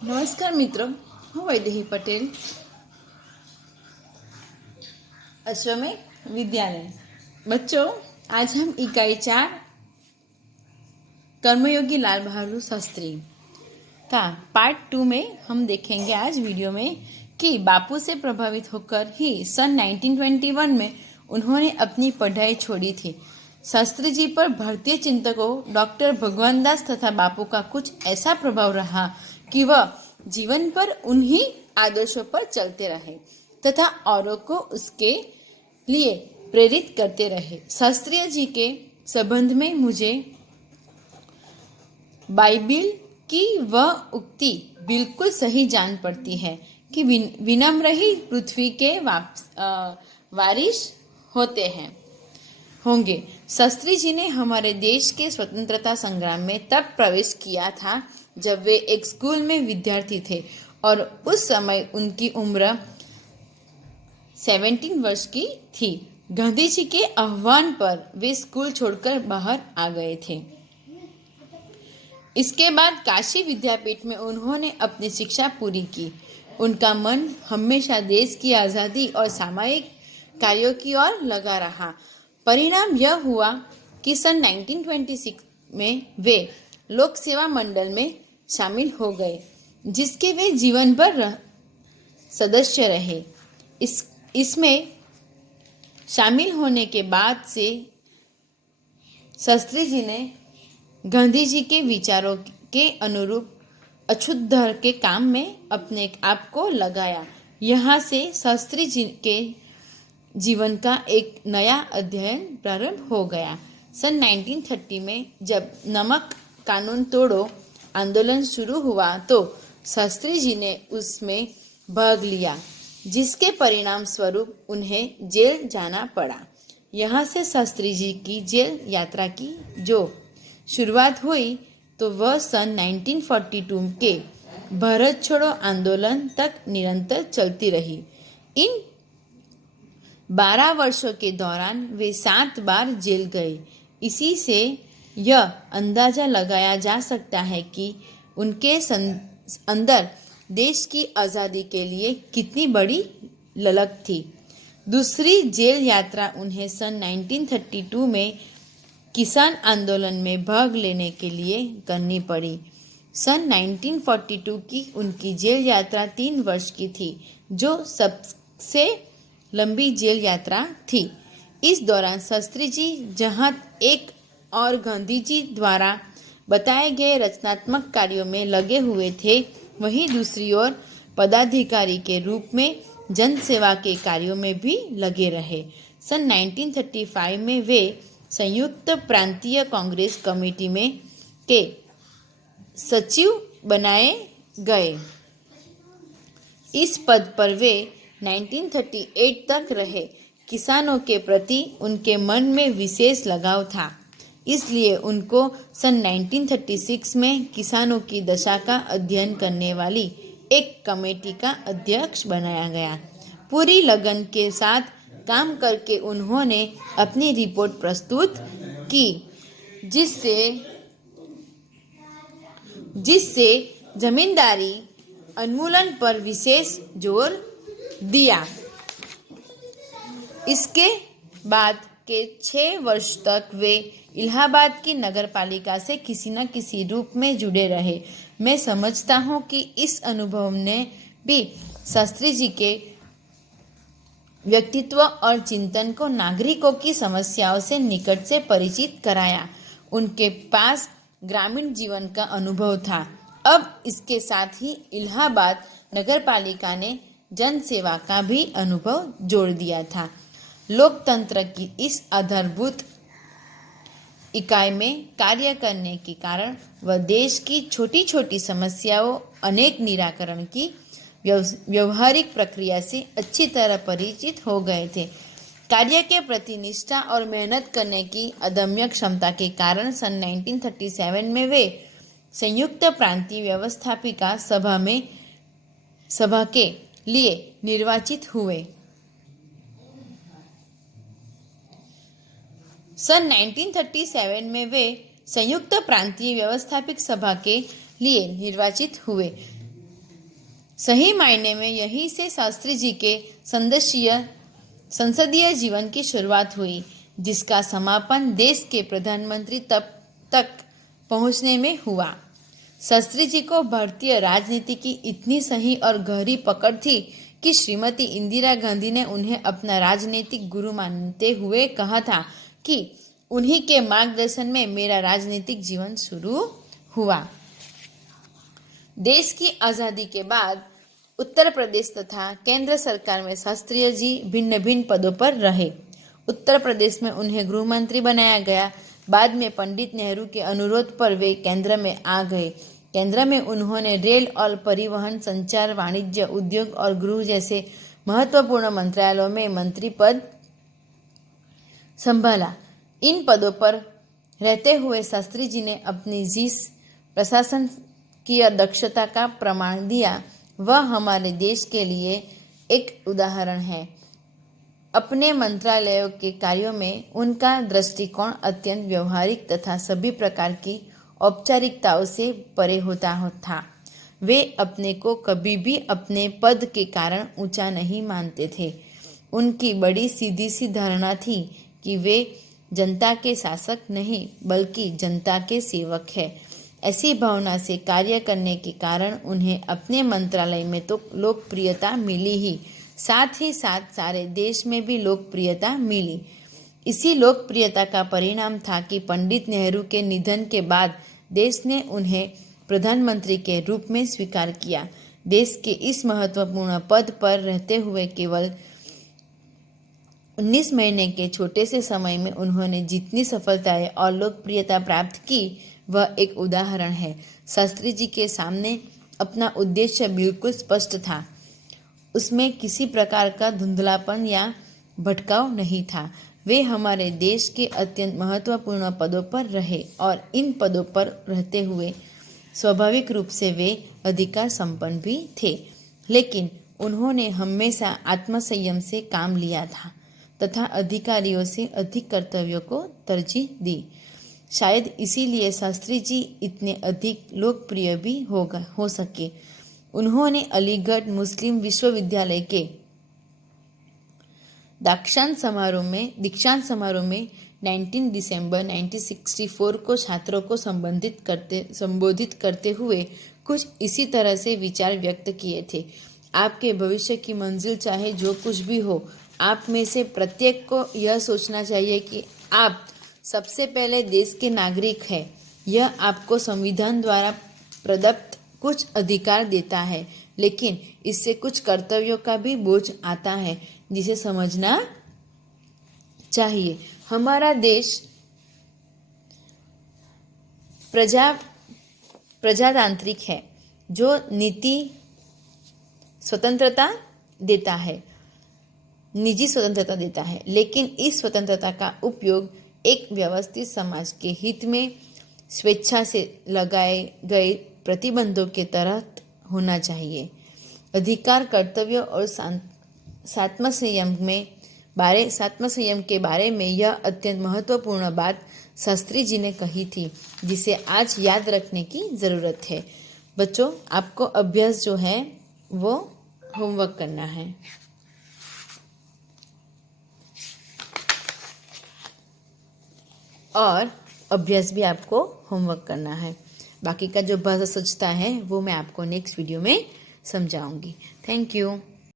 नमस्कार मित्रों, હું वैदेही पटेल, अश्वमेघ विद्यालय। बच्चों, आज हम इकाई 4 कर्मयोगी लाल बहादुर शास्त्री का पार्ट 2 में हम देखेंगे आज वीडियो में कि बापू से प्रभावित होकर ही सन 1921 में उन्होंने अपनी पढ़ाई छोड़ी थी। शास्त्री जी पर भारतीय चिंतकों डॉक्टर भगवान दास तथा बापू का कुछ ऐसा प्रभाव रहा कि वह जीवन पर उन्हीं आदर्शों पर चलते रहे तथा औरों को उसके लिए प्रेरित करते रहे। शास्त्री जी के संबंध में मुझे बाइबिल की वह उक्ति बिल्कुल सही जान पड़ती है कि विनम्र ही पृथ्वी के वारिस होंगे। शास्त्री जी ने हमारे देश के स्वतंत्रता संग्राम में तब प्रवेश किया था जब वे एक स्कूल में विद्यार्थी थे और उस समय उनकी उम्र 17 वर्ष की थी। गांधी जी के आह्वान पर वे स्कूल छोड़कर बाहर आ गए थे। इसके बाद काशी विद्यापीठ में उन्होंने अपनी शिक्षा पूरी की। उनका मन हमेशा देश की आज़ादी और सामाजिक कार्यों की ओर लगा रहा। परिणाम यह हुआ कि सन 1926 में वे लोक सेवा मंडल में शामिल हो गए, जिसके वे जीवन भर सदस्य रहे। इसमें शामिल होने के बाद से शास्त्री जी ने गांधी जी के विचारों के अनुरूप अछूत के काम में अपने आप को लगाया। यहाँ से शास्त्री जी के जीवन का एक नया अध्ययन प्रारंभ हो गया। सन 1930 में जब नमक कानून तोड़ो आंदोलन शुरू हुआ तो शास्त्री जी ने उसमें भाग लिया, जिसके परिणाम स्वरूप उन्हें जेल जाना पड़ा। यहाँ से शास्त्री जी की जेल यात्रा की जो शुरुआत हुई तो वह सन 1942 के भारत छोड़ो आंदोलन तक निरंतर चलती रही। इन 12 वर्षों के दौरान वे 7 बार जेल गए। इसी से यह अंदाजा लगाया जा सकता है कि उनके अंदर देश की आज़ादी के लिए कितनी बड़ी ललक थी। दूसरी जेल यात्रा उन्हें सन 1932 में किसान आंदोलन में भाग लेने के लिए करनी पड़ी। सन 1942 की उनकी जेल यात्रा 3 वर्ष की थी, जो सबसे लंबी जेल यात्रा थी। इस दौरान शास्त्री जी जहां एक और गांधी जी द्वारा बताए गए रचनात्मक कार्यों में लगे हुए थे, वहीं दूसरी ओर पदाधिकारी के रूप में जन सेवा के कार्यों में भी लगे रहे। सन 1935 में वे संयुक्त प्रांतीय कांग्रेस कमेटी में के सचिव बनाए गए। इस पद पर वे 1938 तक रहे। किसानों के प्रति उनके मन में विशेष लगाव था, इसलिए उनको सन 1936 में किसानों की दशा का अध्ययन करने वाली एक कमेटी का अध्यक्ष बनाया गया। पूरी लगन के साथ काम करके उन्होंने अपनी रिपोर्ट प्रस्तुत की, जिससे जमींदारी उन्मूलन पर विशेष जोर दिया। इसके बाद के 6 वर्ष तक वे इलाहाबाद की नगरपालिका से किसी न किसी रूप में जुड़े रहे। मैं समझता हूँ कि इस अनुभव ने भी शास्त्री जी के व्यक्तित्व और चिंतन को नागरिकों की समस्याओं से निकट से परिचित कराया। उनके पास ग्रामीण जीवन का अनुभव था। अब इसके साथ ही इलाहाबाद नगरपालिका ने जन सेवा का भी अनुभव जोड़ दिया था। लोकतंत्र की इस आधारभूत इकाई में कार्य करने के कारण वह देश की छोटी छोटी समस्याओं अनेक निराकरण की व्यवहारिक प्रक्रिया से अच्छी तरह परिचित हो गए थे। कार्य के प्रति निष्ठा और मेहनत करने की अदम्य क्षमता के कारण सन 1937 में वे संयुक्त प्रांतीय व्यवस्थापिका सभा के लिए निर्वाचित हुए। सन 1937 में वे संयुक्त प्रांतीय व्यवस्थापिक सभा के लिए निर्वाचित हुए। सही मायने में यही से शास्त्री जी के संसदीय जीवन की शुरुआत हुई, जिसका समापन देश के प्रधानमंत्री तब तक पहुंचने में हुआ। शास्त्री जी को भारतीय राजनीति की इतनी सही और गहरी पकड़ थी कि श्रीमती इंदिरा गांधी ने उन्हें अपना राजनीतिक गुरु मानते हुए कहा था कि उन्हीं के मार्गदर्शन में मेरा राजनीतिक जीवन शुरू हुआ। देश की आज़ादी के बाद उत्तर प्रदेश तथा केंद्र सरकार में शास्त्री जी भिन्न भिन्न पदों पर रहे। उत्तर प्रदेश में उन्हें गृह मंत्री बनाया गया। बाद में पंडित नेहरू के अनुरोध पर वे केंद्र में आ गए। केंद्र में उन्होंने रेल और परिवहन, संचार, वाणिज्य, उद्योग और गृह जैसे महत्वपूर्ण मंत्रालयों में मंत्री पद संभाला। इन पदों पर रहते हुए शास्त्री जी ने अपनी जिस प्रशासन की दक्षता का प्रमाण दिया, वह हमारे देश के लिए एक उदाहरण है। अपने मंत्रालयों के कार्यों में उनका दृष्टिकोण अत्यंत व्यवहारिक तथा सभी प्रकार की औपचारिकताओं से परे होता था। वे अपने को कभी भी अपने पद के कारण ऊंचा नहीं मानते थे। उनकी बड़ी सीधी सी धारणा थी कि वे जनता के शासक नहीं बल्कि जनता के सेवक है। ऐसी भावना से कार्य करने के कारण उन्हें अपने मंत्रालय में तो लोकप्रियता मिली ही, साथ ही साथ सारे देश में भी लोकप्रियता मिली। इसी लोकप्रियता का परिणाम था कि पंडित नेहरू के निधन के बाद देश ने उन्हें प्रधानमंत्री के रूप में स्वीकार किया। देश के इस महत्वपूर्ण पद पर रहते हुए केवल 19 महीने के छोटे से समय में उन्होंने जितनी सफलताएं और लोकप्रियता प्राप्त की, वह एक उदाहरण है। शास्त्री जी के सामने अपना उद्देश्य बिल्कुल स्पष्ट था। उसमें किसी प्रकार का धुंधलापन या भटकाव नहीं था। वे हमारे देश के अत्यंत महत्वपूर्ण पदों पर रहे और इन पदों पर रहते हुए स्वाभाविक रूप से वे अधिकार संपन्न भी थे, लेकिन उन्होंने हमेशा आत्मसंयम से काम लिया था तथा अधिकारियों से अधिक कर्तव्यों को तरजीह दी। शायद इसीलिए शास्त्री जी इतने अधिक लोकप्रिय भी हो सके। उन्होंने अलीगढ़ मुस्लिम विश्वविद्यालय के दीक्षांत समारोह में 19 दिसंबर 1964 को छात्रों को संबोधित करते हुए कुछ इसी तरह से विचार व्यक्त किए थे। आपके भविष्य की मंजिल चाहे जो कुछ भी हो, आप में से प्रत्येक को यह सोचना चाहिए कि आप सबसे पहले देश के नागरिक हैं। यह आपको संविधान द्वारा प्रदत्त कुछ अधिकार देता है, लेकिन इससे कुछ कर्तव्यों का भी बोझ आता है जिसे समझना चाहिए। हमारा देश प्रजातांत्रिक है जो नीति स्वतंत्रता देता है, निजी स्वतंत्रता देता है, लेकिन इस स्वतंत्रता का उपयोग एक व्यवस्थित समाज के हित में स्वेच्छा से लगाए गए प्रतिबंधों के तहत होना चाहिए। अधिकार, कर्तव्य और सात्म संयम के बारे में यह अत्यंत महत्वपूर्ण बात शास्त्री जी ने कही थी, जिसे आज याद रखने की ज़रूरत है। बच्चों, आपको अभ्यास जो है वो होमवर्क करना है। और अभ्यास भी आपको होमवर्क करना है। बाकी का जो भाषा सोचता है वो मैं आपको नेक्स्ट वीडियो में समझाऊंगी। Thank you.